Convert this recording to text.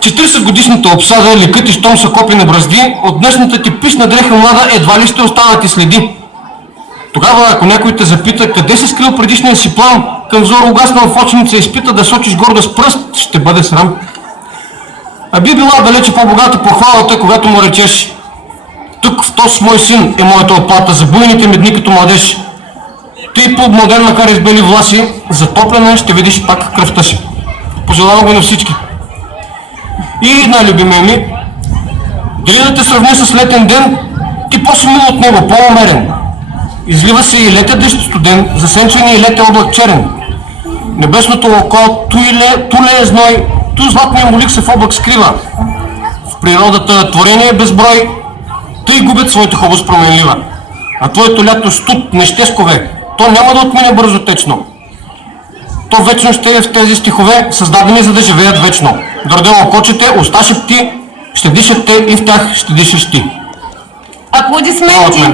40-годишната обсада, ликът и щом са копени бразди, от днешната ти пишна дреха млада едва ли ще останат и следи. Тогава, ако някой те запита къде си скрил предишния си план, към зор угаснал в очница изпита да сочиш гордо с пръст, ще бъде срам. А би била далече по-богата похвалата, когато му речеш: тук в този мой син е моята оплата за буйните ми дни като младеж. Ти по-младен, макар и с бели власи, затоплена ще видиш пак кръвта си. Пожелавам го на всички. И най-любимия ми, дали да те сравня с летен ден, ти по-смил от него, по-умерен. Излива се и летя дъжд студен, засенчен и летя облак черен. Небесното око ту лее зной, ту златния молик се в облак скрива. В природата творение е безброй, тъй губят своята хубост променлива. А твоето лято студ не ще скове, то няма да отмине бързотечно. То вечно ще е в тези стихове, създадени за да живеят вечно. Гърдел окочете, уста шепти, ще дишат те и в тях ще дишаш ти. Аплодисменти!